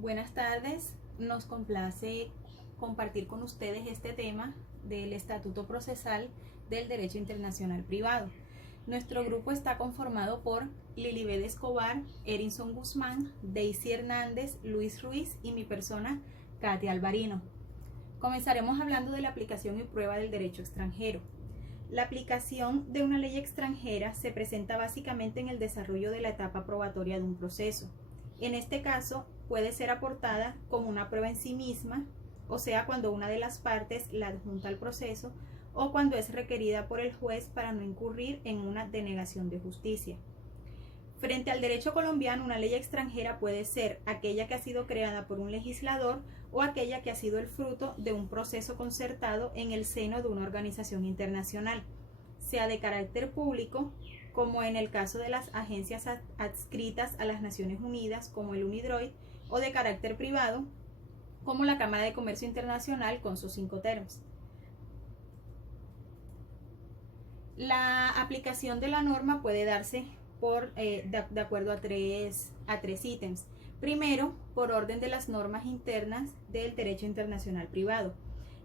Buenas tardes, nos complace compartir con ustedes este tema del Estatuto Procesal del Derecho Internacional Privado. Nuestro grupo está conformado por Lilibet Escobar, Erinson Guzmán, Daisy Hernández, Luis Ruiz y mi persona, Katia Alvarino. Comenzaremos hablando de la aplicación y prueba del derecho extranjero. La aplicación de una ley extranjera se presenta básicamente en el desarrollo de la etapa probatoria de un proceso. En este caso, puede ser aportada como una prueba en sí misma, o sea, cuando una de las partes la adjunta al proceso o cuando es requerida por el juez para no incurrir en una denegación de justicia. Frente al derecho colombiano, una ley extranjera puede ser aquella que ha sido creada por un legislador o aquella que ha sido el fruto de un proceso concertado en el seno de una organización internacional, sea de carácter público, como en el caso de las agencias adscritas a las Naciones Unidas, como el UNIDROIT, o de carácter privado, como la Cámara de Comercio Internacional con sus Incoterms. La aplicación de la norma puede darse de acuerdo a tres ítems. Primero, por orden de las normas internas del derecho internacional privado.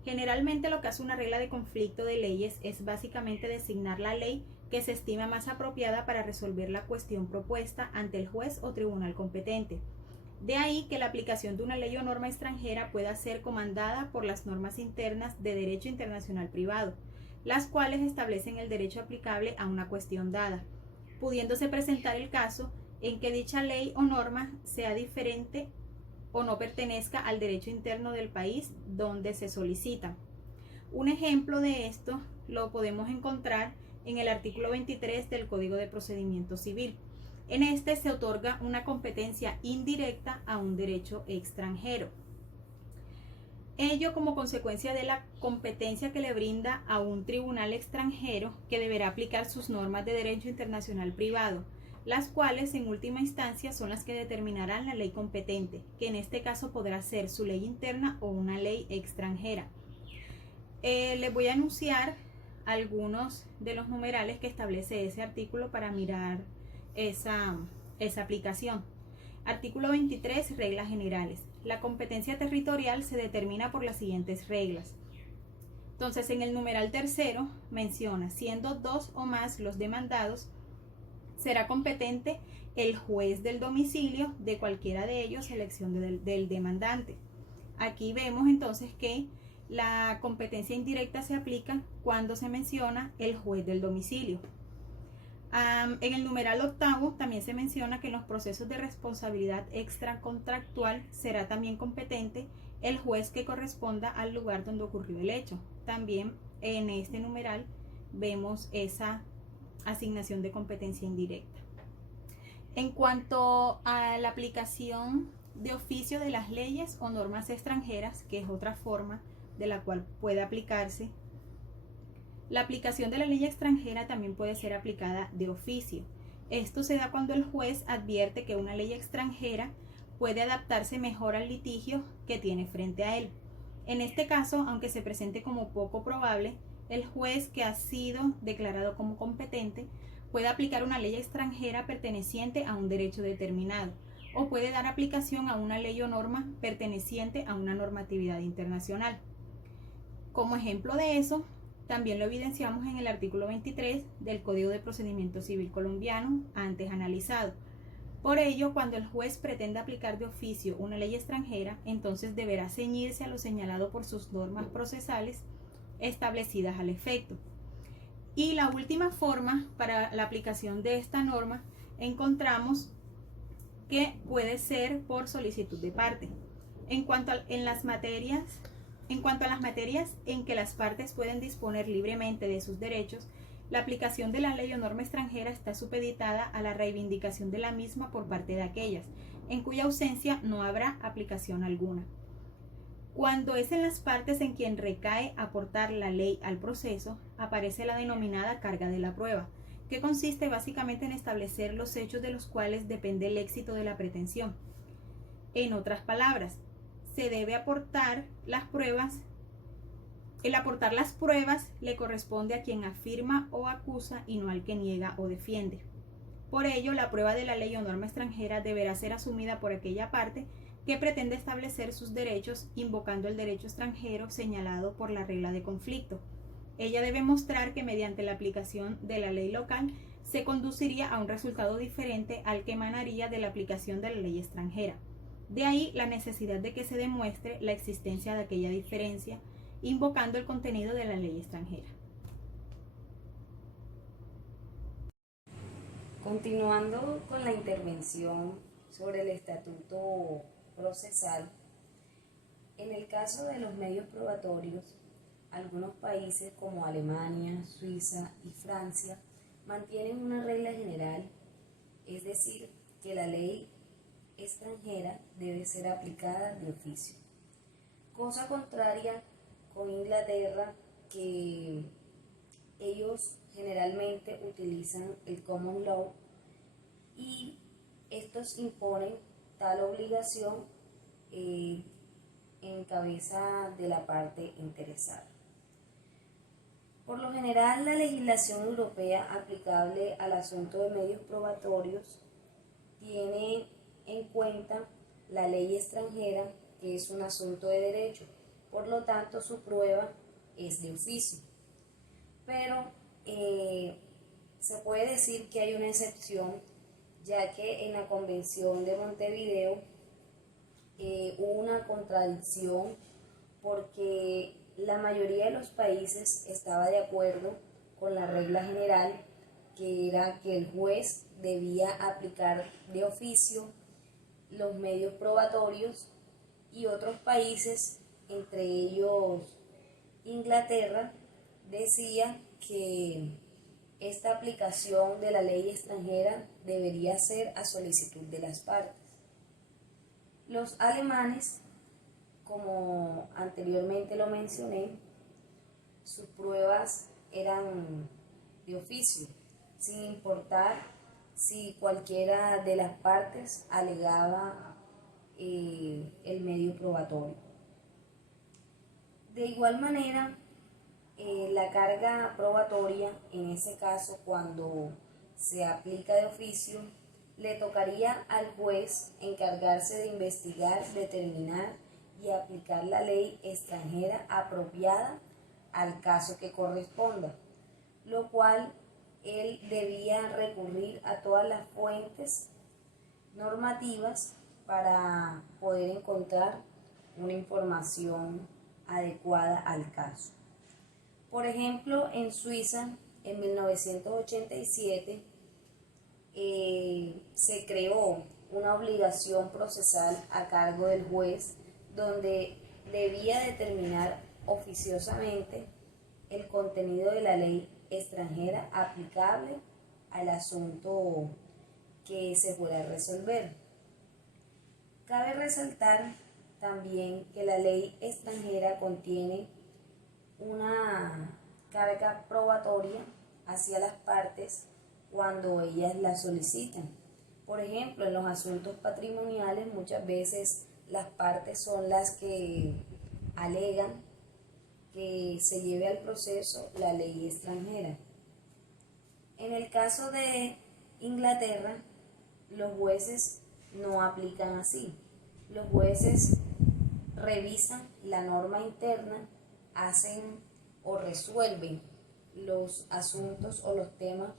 Generalmente lo que hace una regla de conflicto de leyes es básicamente designar la ley que se estima más apropiada para resolver la cuestión propuesta ante el juez o tribunal competente. De ahí que la aplicación de una ley o norma extranjera pueda ser comandada por las normas internas de derecho internacional privado, las cuales establecen el derecho aplicable a una cuestión dada, pudiéndose presentar el caso en que dicha ley o norma sea diferente o no pertenezca al derecho interno del país donde se solicita. Un ejemplo de esto lo podemos encontrar en el artículo 23 del Código de Procedimiento Civil. En este se otorga una competencia indirecta a un derecho extranjero. Ello como consecuencia de la competencia que le brinda a un tribunal extranjero que deberá aplicar sus normas de derecho internacional privado, las cuales en última instancia son las que determinarán la ley competente, que en este caso podrá ser su ley interna o una ley extranjera. Les voy a anunciar algunos de los numerales que establece ese artículo para mirar esa aplicación. Artículo 23, reglas generales. La competencia territorial se determina por las siguientes reglas. Entonces, en el numeral tercero menciona, siendo dos o más los demandados, será competente el juez del domicilio de cualquiera de ellos, elección del demandante. Aquí vemos entonces que la competencia indirecta se aplica cuando se menciona el juez del domicilio. En el numeral octavo también se menciona que en los procesos de responsabilidad extracontractual será también competente el juez que corresponda al lugar donde ocurrió el hecho. También en este numeral vemos esa asignación de competencia indirecta. En cuanto a la aplicación de oficio de las leyes o normas extranjeras, que es otra forma de la cual puede aplicarse, la aplicación de la ley extranjera también puede ser aplicada de oficio. Esto se da cuando el juez advierte que una ley extranjera puede adaptarse mejor al litigio que tiene frente a él. En este caso, aunque se presente como poco probable, el juez que ha sido declarado como competente puede aplicar una ley extranjera perteneciente a un derecho determinado o puede dar aplicación a una ley o norma perteneciente a una normatividad internacional. Como ejemplo de eso, también lo evidenciamos en el artículo 23 del Código de Procedimiento Civil colombiano antes analizado. Por ello, cuando el juez pretenda aplicar de oficio una ley extranjera, entonces deberá ceñirse a lo señalado por sus normas procesales establecidas al efecto. Y la última forma para la aplicación de esta norma encontramos que puede ser por solicitud de parte. En cuanto a las materias en que las partes pueden disponer libremente de sus derechos, la aplicación de la ley o norma extranjera está supeditada a la reivindicación de la misma por parte de aquellas, en cuya ausencia no habrá aplicación alguna. Cuando es en las partes en quien recae aportar la ley al proceso, aparece la denominada carga de la prueba, que consiste básicamente en establecer los hechos de los cuales depende el éxito de la pretensión. En otras palabras, se debe aportar las pruebas. El aportar las pruebas le corresponde a quien afirma o acusa y no al que niega o defiende. Por ello, la prueba de la ley o norma extranjera deberá ser asumida por aquella parte que pretende establecer sus derechos invocando el derecho extranjero señalado por la regla de conflicto. Ella debe mostrar que mediante la aplicación de la ley local se conduciría a un resultado diferente al que emanaría de la aplicación de la ley extranjera. De ahí la necesidad de que se demuestre la existencia de aquella diferencia, invocando el contenido de la ley extranjera. Continuando con la intervención sobre el estatuto procesal, en el caso de los medios probatorios, algunos países como Alemania, Suiza y Francia mantienen una regla general, es decir, que la ley extranjera debe ser aplicada de oficio. Cosa contraria con Inglaterra, que ellos generalmente utilizan el common law y estos imponen tal obligación en cabeza de la parte interesada. Por lo general, la legislación europea aplicable al asunto de medios probatorios tiene en cuenta la ley extranjera, que es un asunto de derecho, por lo tanto su prueba es de oficio. Pero se puede decir que hay una excepción, ya que en la Convención de Montevideo hubo una contradicción porque la mayoría de los países estaba de acuerdo con la regla general, que era que el juez debía aplicar de oficio los medios probatorios, y otros países, entre ellos Inglaterra, decía que esta aplicación de la ley extranjera debería ser a solicitud de las partes. Los alemanes, como anteriormente lo mencioné, sus pruebas eran de oficio, sin importar si cualquiera de las partes alegaba el medio probatorio. De igual manera, la carga probatoria, en ese caso cuando se aplica de oficio, le tocaría al juez encargarse de investigar, determinar y aplicar la ley extranjera apropiada al caso que corresponda, lo cual él debía recurrir a todas las fuentes normativas para poder encontrar una información adecuada al caso. Por ejemplo, en Suiza, en 1987, se creó una obligación procesal a cargo del juez, donde debía determinar oficiosamente el contenido de la ley extranjera aplicable al asunto que se fuera a resolver. Cabe resaltar también que la ley extranjera contiene una carga probatoria hacia las partes cuando ellas la solicitan. Por ejemplo, en los asuntos patrimoniales muchas veces las partes son las que alegan que se lleve al proceso la ley extranjera. En el caso de Inglaterra, los jueces no aplican así. Los jueces revisan la norma interna, hacen o resuelven los asuntos o los temas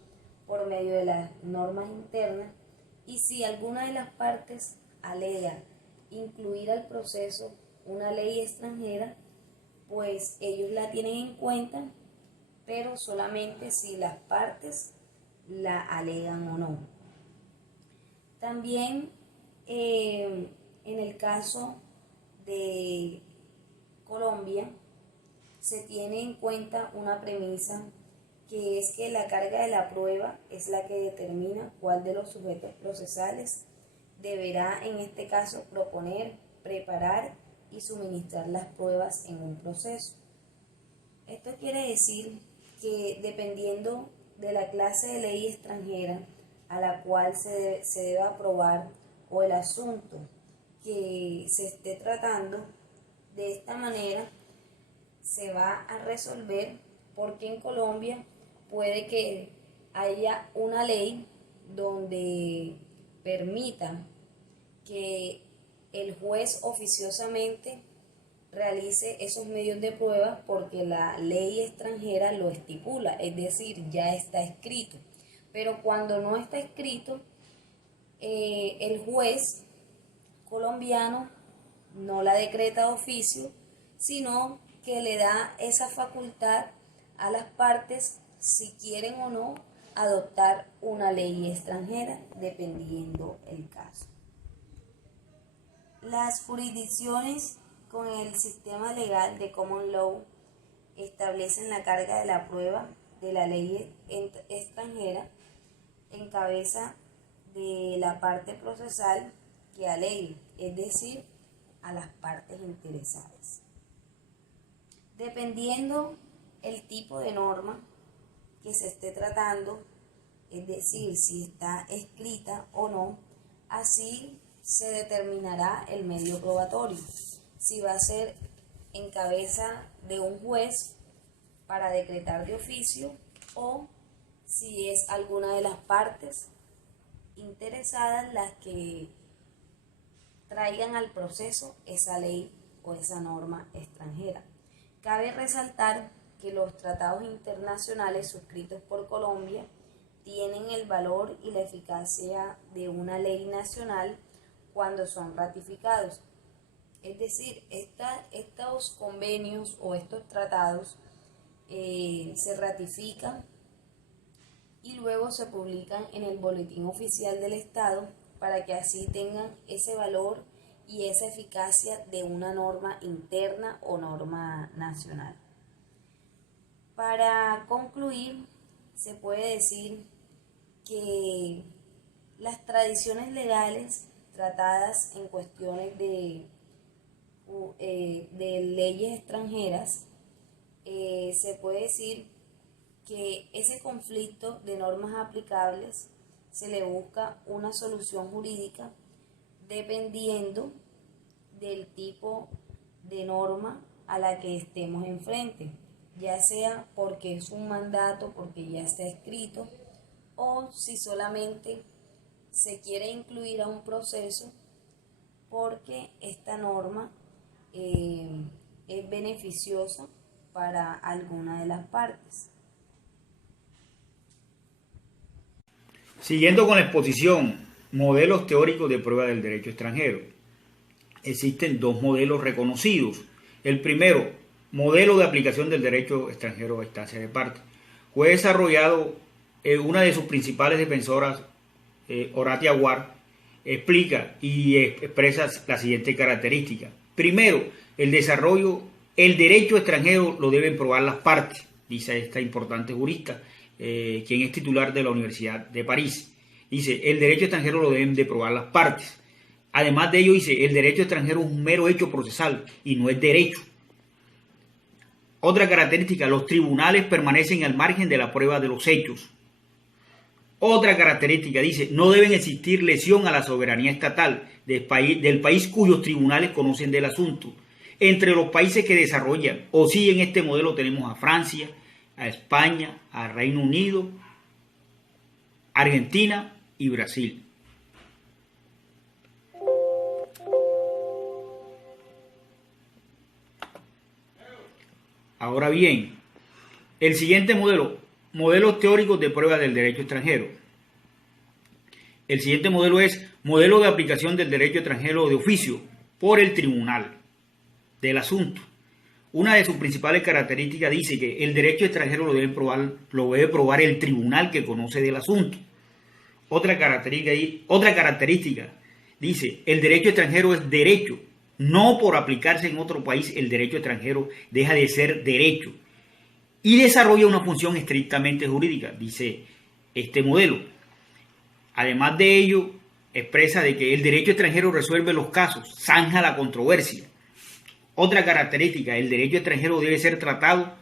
por medio de las normas internas, y si alguna de las partes alega incluir al proceso una ley extranjera, pues ellos la tienen en cuenta, pero solamente si las partes la alegan o no. También en el caso de Colombia se tiene en cuenta una premisa, que es que la carga de la prueba es la que determina cuál de los sujetos procesales deberá en este caso proponer, preparar y suministrar las pruebas en un proceso. Esto quiere decir que dependiendo de la clase de ley extranjera a la cual se debe aprobar o el asunto que se esté tratando, de esta manera se va a resolver, porque en Colombia puede que haya una ley donde permita que el juez oficiosamente realice esos medios de prueba porque la ley extranjera lo estipula, es decir, ya está escrito. Pero cuando no está escrito, el juez colombiano no la decreta de oficio, sino que le da esa facultad a las partes si quieren o no adoptar una ley extranjera, dependiendo el caso. Las jurisdicciones con el sistema legal de common law establecen la carga de la prueba de la ley extranjera en cabeza de la parte procesal que alegue, es decir, a las partes interesadas. Dependiendo el tipo de norma que se esté tratando, es decir, si está escrita o no, así se determinará el medio probatorio. Si va a ser en cabeza de un juez para decretar de oficio o si es alguna de las partes interesadas las que traigan al proceso esa ley o esa norma extranjera. Cabe resaltar que los tratados internacionales suscritos por Colombia tienen el valor y la eficacia de una ley nacional cuando son ratificados. Es decir, estos convenios o estos tratados se ratifican y luego se publican en el Boletín Oficial del Estado para que así tengan ese valor y esa eficacia de una norma interna o norma nacional. Para concluir, se puede decir que las tradiciones legales tratadas en cuestiones de leyes extranjeras, se puede decir que ese conflicto de normas aplicables se le busca una solución jurídica dependiendo del tipo de norma a la que estemos enfrente, ya sea porque es un mandato, porque ya está escrito, o si solamente se quiere incluir a un proceso porque esta norma es beneficiosa para alguna de las partes. Siguiendo con la exposición, modelos teóricos de prueba del derecho extranjero. Existen dos modelos reconocidos. El primero, modelo de aplicación del derecho extranjero a instancia de parte. Fue desarrollado una de sus principales defensoras, Horatia Ward, explica y expresa la siguiente característica. Primero, el derecho extranjero lo deben probar las partes, dice esta importante jurista, quien es titular de la Universidad de París. Dice, el derecho extranjero lo deben de probar las partes. Además de ello, dice, el derecho extranjero es un mero hecho procesal y no es derecho. Otra característica, los tribunales permanecen al margen de la prueba de los hechos. Otra característica, dice, no deben existir lesión a la soberanía estatal del país cuyos tribunales conocen del asunto. Entre los países que desarrollan o siguen este modelo tenemos a Francia, a España, a Reino Unido, Argentina y Brasil. Ahora bien, el siguiente modelo, modelos teóricos de prueba del derecho extranjero. El siguiente modelo es modelo de aplicación del derecho extranjero de oficio por el tribunal del asunto. Una de sus principales características dice que el derecho extranjero lo debe probar el tribunal que conoce del asunto. Otra característica dice, el derecho extranjero es derecho. No por aplicarse en otro país el derecho extranjero deja de ser derecho y desarrolla una función estrictamente jurídica, dice este modelo. Además de ello, expresa de que el derecho extranjero resuelve los casos, zanja la controversia. Otra característica, el derecho extranjero debe ser tratado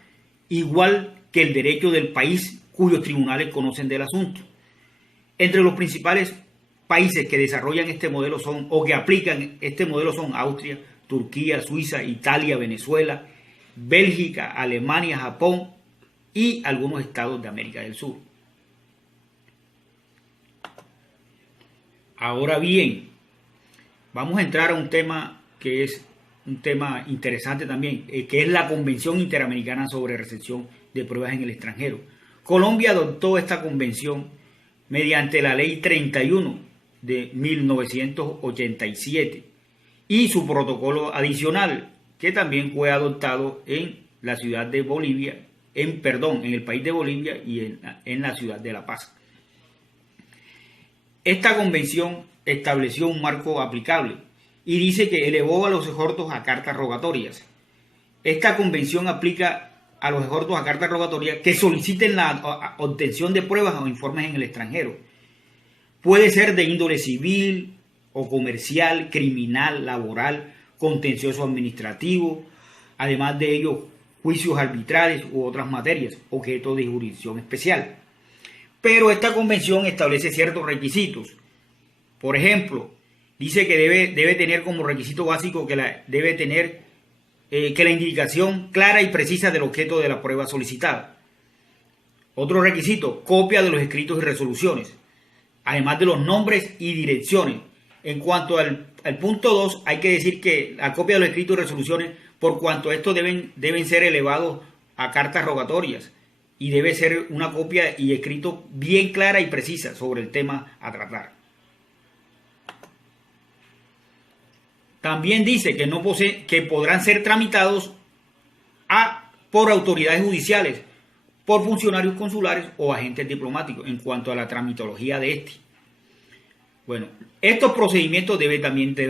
igual que el derecho del país cuyos tribunales conocen del asunto. Entre los principales países que desarrollan este modelo o que aplican este modelo son Austria, Turquía, Suiza, Italia, Venezuela, Bélgica, Alemania, Japón y algunos estados de América del Sur. Ahora bien, vamos a entrar a un tema que es un tema interesante también, que es la Convención Interamericana sobre Recepción de Pruebas en el Extranjero. Colombia adoptó esta convención mediante la Ley 31 de 1987 y su protocolo adicional, que también fue adoptado en la ciudad de Bolivia, en el país de Bolivia y en la ciudad de La Paz. Esta convención estableció un marco aplicable y dice que elevó a los exhortos a cartas rogatorias. Esta convención aplica a los exhortos a cartas rogatorias que soliciten la obtención de pruebas o informes en el extranjero. Puede ser de índole civil o comercial, criminal, laboral, contencioso administrativo, además de ello juicios arbitrales u otras materias, objeto de jurisdicción especial. Pero esta convención establece ciertos requisitos. Por ejemplo, dice que debe tener como requisito básico que debe tener que la indicación clara y precisa del objeto de la prueba solicitada. Otro requisito, copia de los escritos y resoluciones, además de los nombres y direcciones. En cuanto al punto 2, hay que decir que la copia de los escritos y resoluciones, por cuanto estos deben ser elevados a cartas rogatorias, y debe ser una copia y escrito bien clara y precisa sobre el tema a tratar. También dice que podrán ser tramitados por autoridades judiciales, por funcionarios consulares o agentes diplomáticos en cuanto a la tramitología de este. Bueno, estos procedimientos deben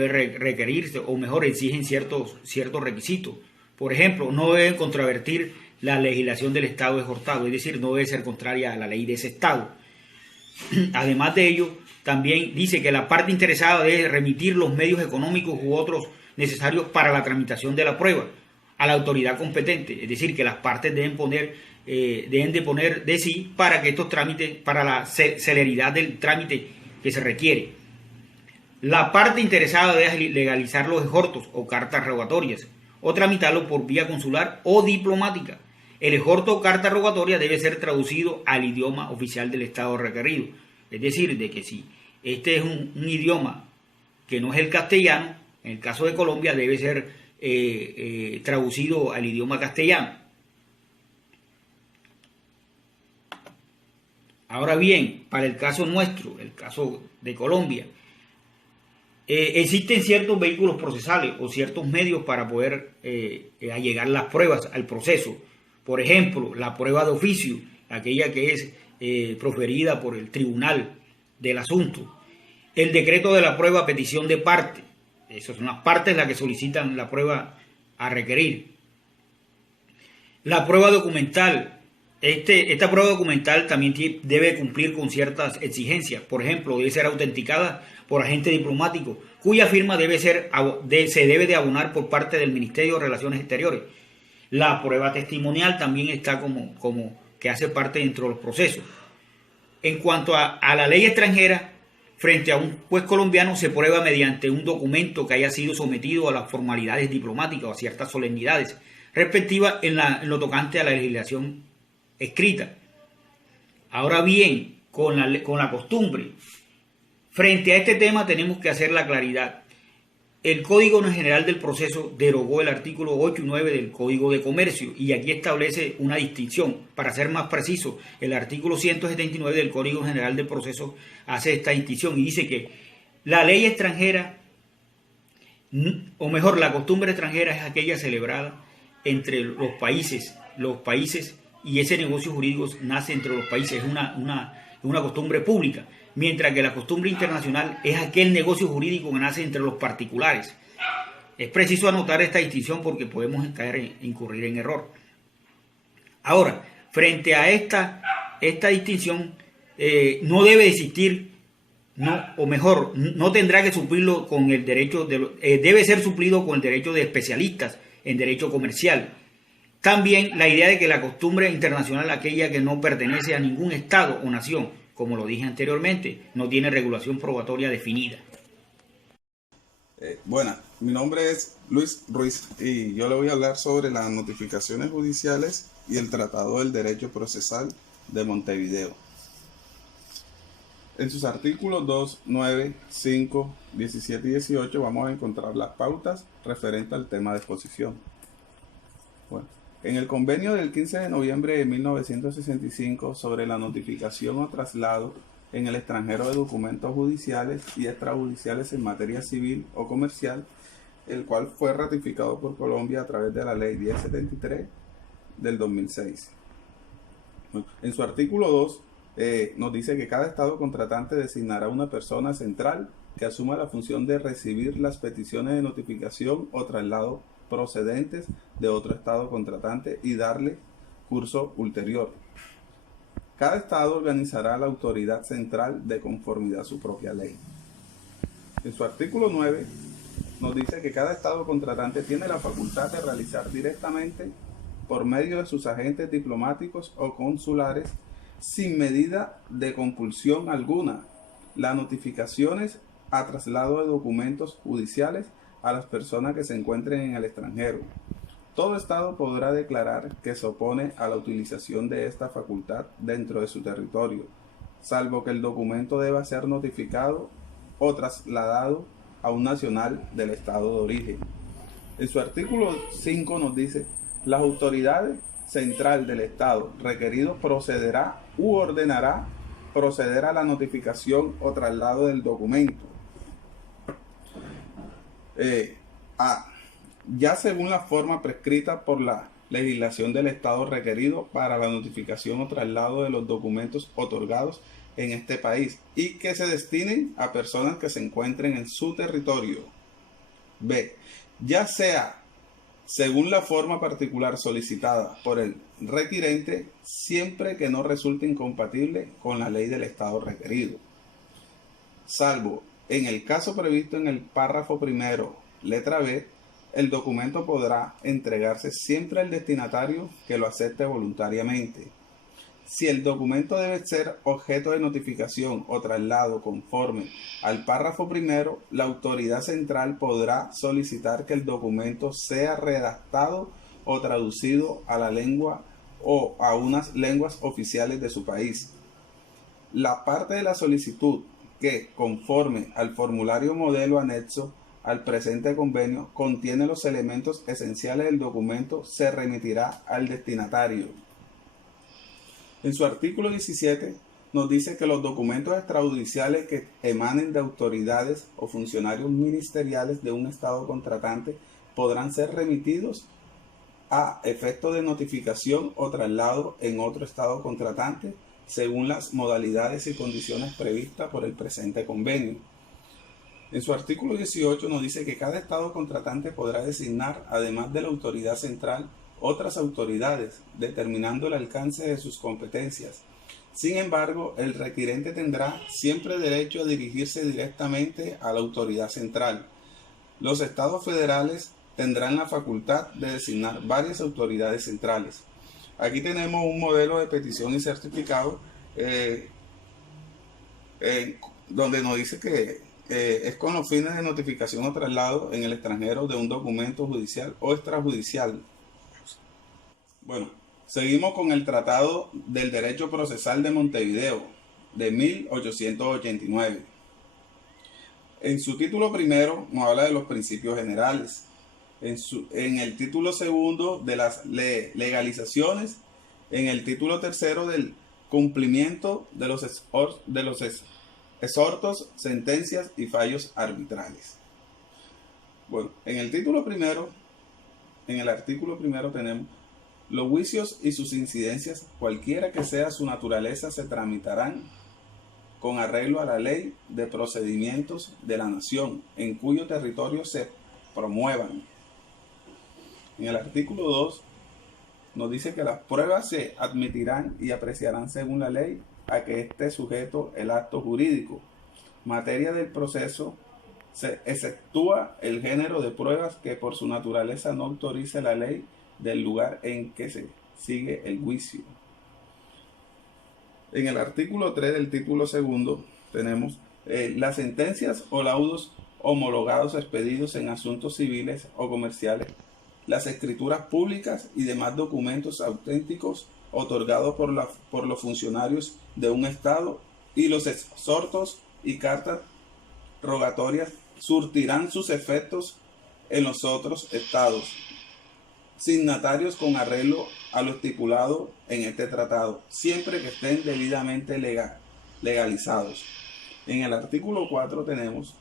requerirse, o mejor, exigen ciertos requisitos. Por ejemplo, no deben contravertir la legislación del Estado exhortado, es decir, no debe ser contraria a la ley de ese Estado. Además de ello, también dice que la parte interesada debe remitir los medios económicos u otros necesarios para la tramitación de la prueba a la autoridad competente, es decir, que las partes deben de poner de sí para que estos trámites, para la celeridad del trámite que se requiere. La parte interesada debe legalizar los exhortos o cartas rogatorias o tramitarlo por vía consular o diplomática. El exhorto o carta rogatoria debe ser traducido al idioma oficial del Estado requerido. Es decir, de que si este es un idioma que no es el castellano, en el caso de Colombia debe ser traducido al idioma castellano. Ahora bien, para el caso nuestro, el caso de Colombia, existen ciertos vehículos procesales o ciertos medios para poder allegar las pruebas al proceso. Por ejemplo, la prueba de oficio, aquella que es proferida por el tribunal del asunto. El decreto de la prueba a petición de parte. Esas son las partes las que solicitan la prueba a requerir. La prueba documental. Esta prueba documental también debe cumplir con ciertas exigencias. Por ejemplo, debe ser autenticada por agente diplomático, cuya firma se debe de abonar por parte del Ministerio de Relaciones Exteriores. La prueba testimonial también está como que hace parte dentro de los procesos. En cuanto a la ley extranjera, frente a un juez colombiano se prueba mediante un documento que haya sido sometido a las formalidades diplomáticas o a ciertas solemnidades respectivas en lo tocante a la legislación escrita. Ahora bien, con la costumbre, frente a este tema tenemos que hacer la claridad. El Código General del Proceso derogó el artículo 8 y 9 del Código de Comercio y aquí establece una distinción. Para ser más preciso, el artículo 179 del Código General del Proceso hace esta distinción y dice que la ley extranjera, o mejor, la costumbre extranjera es aquella celebrada entre los países y ese negocio jurídico nace entre los países, es una costumbre pública. Mientras que la costumbre internacional es aquel negocio jurídico que nace entre los particulares. Es preciso anotar esta distinción porque podemos incurrir en error. Ahora, frente a esta distinción, no debe existir, no tendrá que suplirlo con el derecho debe ser suplido con el derecho de especialistas en derecho comercial. También la idea de que la costumbre internacional, aquella que no pertenece a ningún estado o nación, como lo dije anteriormente, no tiene regulación probatoria definida. Bueno, mi nombre es Luis Ruiz y yo le voy a hablar sobre las notificaciones judiciales y el Tratado del Derecho Procesal de Montevideo. En sus artículos 2, 9, 5, 17 y 18 vamos a encontrar las pautas referentes al tema de exposición. Bueno, en el convenio del 15 de noviembre de 1965 sobre la notificación o traslado en el extranjero de documentos judiciales y extrajudiciales en materia civil o comercial, el cual fue ratificado por Colombia a través de la Ley 1073 del 2006. Bueno, en su artículo 2 nos dice que cada estado contratante designará una persona central que asuma la función de recibir las peticiones de notificación o traslado procedentes de otro estado contratante y darle curso ulterior. Cada estado organizará la autoridad central de conformidad a su propia ley. En su artículo 9 nos dice que cada estado contratante tiene la facultad de realizar directamente, por medio de sus agentes diplomáticos o consulares, sin medida de compulsión alguna, las notificaciones a traslado de documentos judiciales a las personas que se encuentren en el extranjero. Todo estado podrá declarar que se opone a la utilización de esta facultad dentro de su territorio, salvo que el documento deba ser notificado o trasladado a un nacional del estado de origen. En su artículo 5 nos dice: las autoridades central del estado requerido procederá u ordenará proceder a la notificación o traslado del documento. Ya según la forma prescrita por la legislación del estado requerido para la notificación o traslado de los documentos otorgados en este país y que se destinen a personas que se encuentren en su territorio. B. Ya sea según la forma particular solicitada por el requirente, siempre que no resulte incompatible con la ley del estado requerido, salvo en el caso previsto en el párrafo primero, letra B. El documento podrá entregarse siempre al destinatario que lo acepte voluntariamente. Si el documento debe ser objeto de notificación o traslado conforme al párrafo primero, la autoridad central podrá solicitar que el documento sea redactado o traducido a la lengua o a unas lenguas oficiales de su país. La parte de la solicitud que, conforme al formulario modelo anexo al presente convenio, contiene los elementos esenciales del documento, se remitirá al destinatario. En su artículo 17 nos dice que los documentos extrajudiciales que emanen de autoridades o funcionarios ministeriales de un estado contratante podrán ser remitidos a efecto de notificación o traslado en otro estado contratante según las modalidades y condiciones previstas por el presente convenio. En su artículo 18 nos dice que cada estado contratante podrá designar, además de la autoridad central, otras autoridades, determinando el alcance de sus competencias. Sin embargo, el requirente tendrá siempre derecho a dirigirse directamente a la autoridad central. Los estados federales tendrán la facultad de designar varias autoridades centrales. Aquí tenemos un modelo de petición y certificado donde nos dice que es con los fines de notificación o traslado en el extranjero de un documento judicial o extrajudicial. Bueno, seguimos con el Tratado del Derecho Procesal de Montevideo de 1889. En su título primero nos habla de los principios generales. En el título segundo de las legalizaciones. En el título tercero del cumplimiento de los exhortos, sentencias y fallos arbitrales. Bueno, en el título primero, en el artículo primero tenemos: los juicios y sus incidencias, cualquiera que sea su naturaleza, se tramitarán con arreglo a la ley de procedimientos de la nación en cuyo territorio se promuevan. En el artículo 2 nos dice que las pruebas se admitirán y apreciarán según la ley a que esté sujeto el acto jurídico. Materia del proceso, se exceptúa el género de pruebas que por su naturaleza no autorice la ley del lugar en que se sigue el juicio. En el artículo 3 del título segundo tenemos las sentencias o laudos homologados expedidos en asuntos civiles o comerciales, las escrituras públicas y demás documentos auténticos otorgados por los funcionarios de un estado y los exhortos y cartas rogatorias surtirán sus efectos en los otros estados signatarios con arreglo a lo estipulado en este tratado, siempre que estén debidamente legalizados. En el artículo 4 tenemos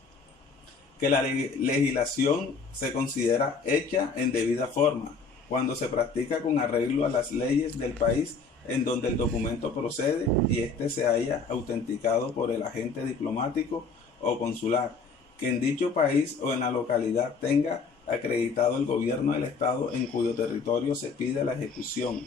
que la legislación se considera hecha en debida forma cuando se practica con arreglo a las leyes del país en donde el documento procede y éste se haya autenticado por el agente diplomático o consular, que en dicho país o en la localidad tenga acreditado el gobierno del estado en cuyo territorio se pide la ejecución.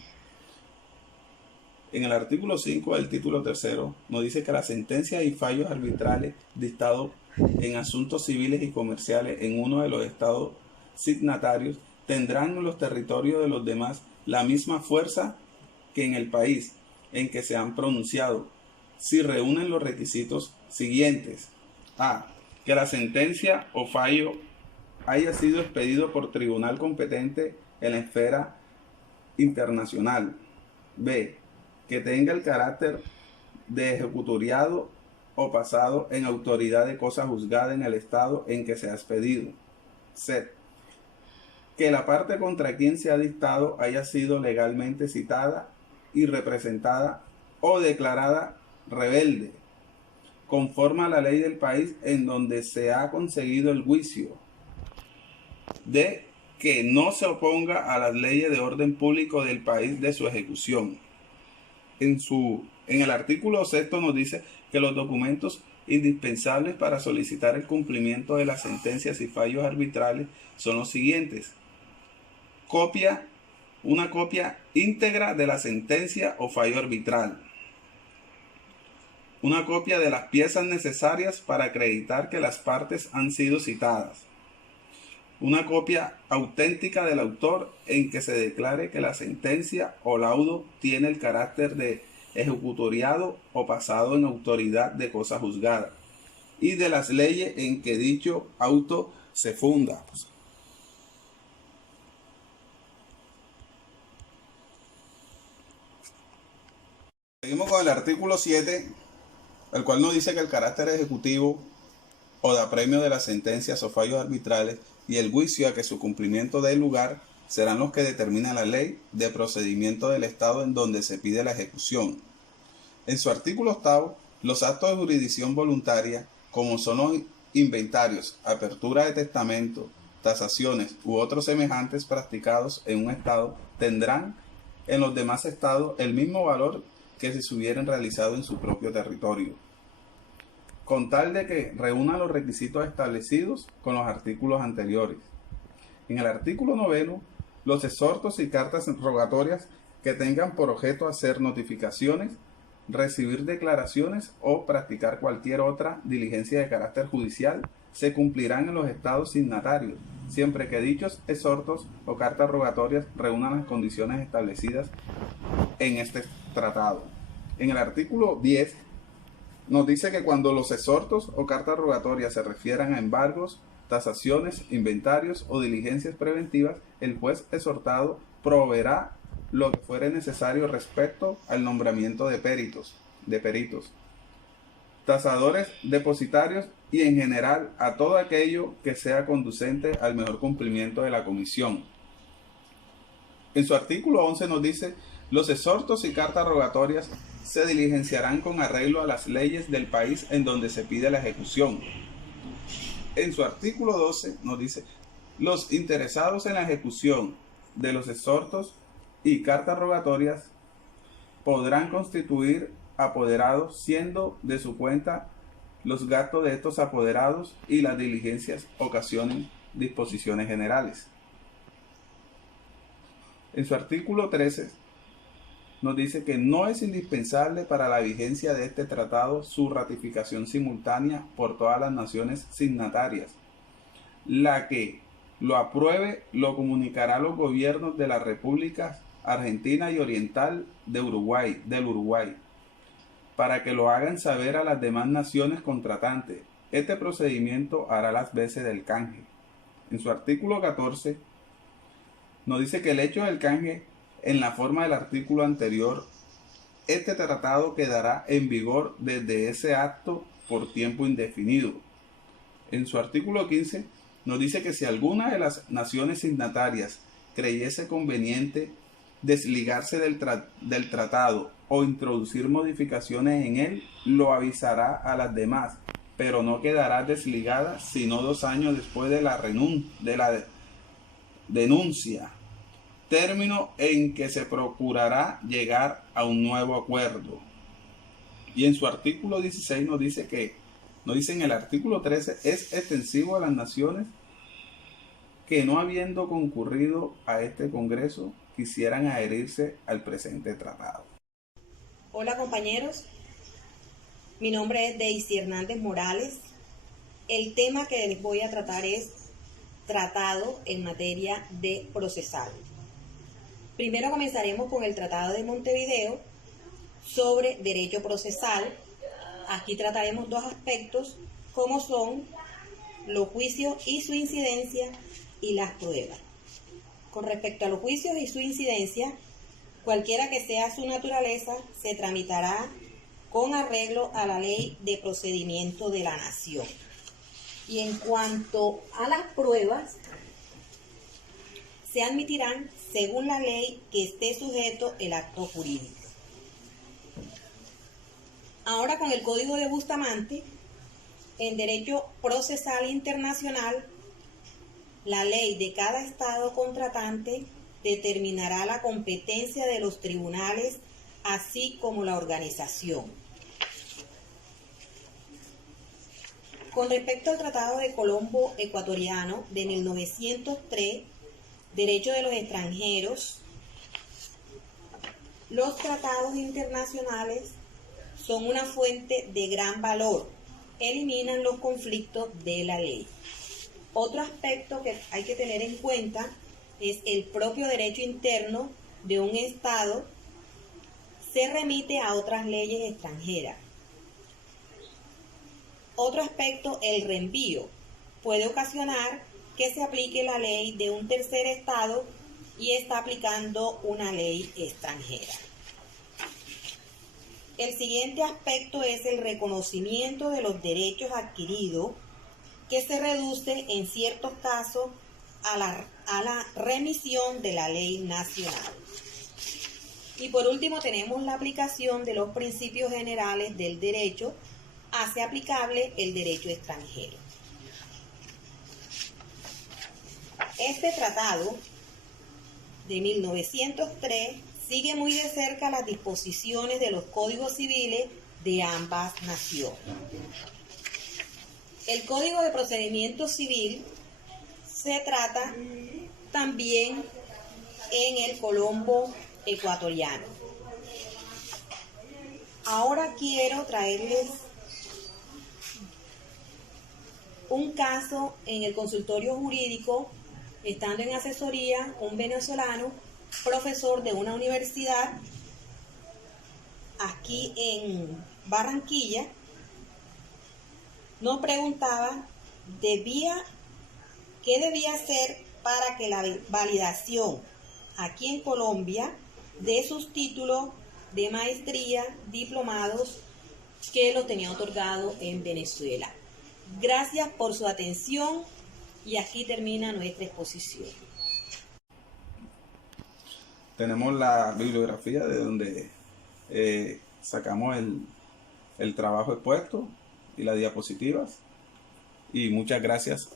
En el artículo 5 del título tercero nos dice que las sentencias y fallos arbitrales dictados en asuntos civiles y comerciales en uno de los estados signatarios tendrán en los territorios de los demás la misma fuerza que en el país en que se han pronunciado, si reúnen los requisitos siguientes: a. Que la sentencia o fallo haya sido expedido por tribunal competente en la esfera internacional. B. Que tenga el carácter de ejecutoriado o pasado en autoridad de cosa juzgada en el estado en que se ha expedido. C. Que la parte contra quien se ha dictado haya sido legalmente citada y representada o declarada rebelde, conforme a la ley del país en donde se ha conseguido el juicio. D. Que no se oponga a las leyes de orden público del país de su ejecución. En el artículo 6 nos dice que los documentos indispensables para solicitar el cumplimiento de las sentencias y fallos arbitrales son los siguientes: una copia íntegra de la sentencia o fallo arbitral, una copia de las piezas necesarias para acreditar que las partes han sido citadas, una copia auténtica del autor en que se declare que la sentencia o laudo tiene el carácter de ejecutoriado o pasado en autoridad de cosa juzgada, y de las leyes en que dicho auto se funda. Seguimos con el artículo 7, el cual nos dice que el carácter ejecutivo o de apremio de las sentencias o fallos arbitrales y el juicio a que su cumplimiento dé lugar serán los que determina la ley de procedimiento del estado en donde se pide la ejecución. En su artículo 8, los actos de jurisdicción voluntaria, como son los inventarios, apertura de testamento, tasaciones u otros semejantes practicados en un estado, tendrán en los demás estados el mismo valor que si se hubieran realizado en su propio territorio, con tal de que reúnan los requisitos establecidos con los artículos anteriores. En el artículo 9, los exhortos y cartas rogatorias que tengan por objeto hacer notificaciones, recibir declaraciones o practicar cualquier otra diligencia de carácter judicial se cumplirán en los estados signatarios, siempre que dichos exhortos o cartas rogatorias reúnan las condiciones establecidas en este tratado. En el artículo 10 nos dice que cuando los exhortos o cartas rogatorias se refieran a embargos, tasaciones, inventarios o diligencias preventivas, el juez exhortado proveerá lo que fuere necesario respecto al nombramiento de peritos, tasadores, depositarios y en general a todo aquello que sea conducente al mejor cumplimiento de la comisión. En su artículo 11 nos dice: los exhortos y cartas rogatorias se diligenciarán con arreglo a las leyes del país en donde se pide la ejecución. En su artículo 12 nos dice: los interesados en la ejecución de los exhortos y cartas rogatorias podrán constituir apoderados, siendo de su cuenta los gastos de estos apoderados y las diligencias ocasionen disposiciones generales. En su artículo 13 nos dice que no es indispensable para la vigencia de este tratado su ratificación simultánea por todas las naciones signatarias. La que lo apruebe lo comunicará a los gobiernos de las repúblicas argentina y oriental del Uruguay, para que lo hagan saber a las demás naciones contratantes. Este procedimiento hará las veces del canje. En su artículo 14 nos dice que el hecho del canje en la forma del artículo anterior este tratado quedará en vigor desde ese acto por tiempo indefinido. En su artículo 15 nos dice que si alguna de las naciones signatarias creyese conveniente desligarse del tratado o introducir modificaciones en él, lo avisará a las demás, pero no quedará desligada sino 2 años después de la denuncia, término en que se procurará llegar a un nuevo acuerdo. Y en su artículo 16 nos dice en el artículo 13, es extensivo a las naciones que no habiendo concurrido a este Congreso quisieran adherirse al presente tratado. Hola compañeros, mi nombre es Daisy Hernández Morales. El tema que les voy a tratar es tratado en materia de procesal. Primero comenzaremos con el Tratado de Montevideo sobre derecho procesal. Aquí trataremos 2 aspectos, como son los juicios y su incidencia y las pruebas. Con respecto a los juicios y su incidencia, cualquiera que sea su naturaleza, se tramitará con arreglo a la ley de procedimiento de la nación. Y en cuanto a las pruebas, se admitirán según la ley que esté sujeto el acto jurídico. Ahora, con el Código de Bustamante, en derecho procesal internacional, la ley de cada estado contratante determinará la competencia de los tribunales, así como la organización. Con respecto al Tratado de Colombo Ecuatoriano de 1903, Derecho de los Extranjeros, los tratados internacionales son una fuente de gran valor, eliminan los conflictos de la ley. Otro aspecto que hay que tener en cuenta es el propio derecho interno de un Estado se remite a otras leyes extranjeras. Otro aspecto, el reenvío, puede ocasionar que se aplique la ley de un tercer Estado y está aplicando una ley extranjera. El siguiente aspecto es el reconocimiento de los derechos adquiridos, que se reduce en ciertos casos a la remisión de la ley nacional. Y por último tenemos la aplicación de los principios generales del derecho, hace aplicable el derecho extranjero. Este tratado de 1903 sigue muy de cerca las disposiciones de los códigos civiles de ambas naciones. El Código de Procedimiento Civil se trata también en el Colombo Ecuatoriano. Ahora quiero traerles un caso en el consultorio jurídico, estando en asesoría, un venezolano, profesor de una universidad aquí en Barranquilla, nos preguntaba qué debía hacer para que la validación aquí en Colombia de sus títulos de maestría, diplomados, que lo tenía otorgado en Venezuela. Gracias por su atención y aquí termina nuestra exposición. Tenemos la bibliografía de donde sacamos el trabajo expuesto y las diapositivas. Y muchas gracias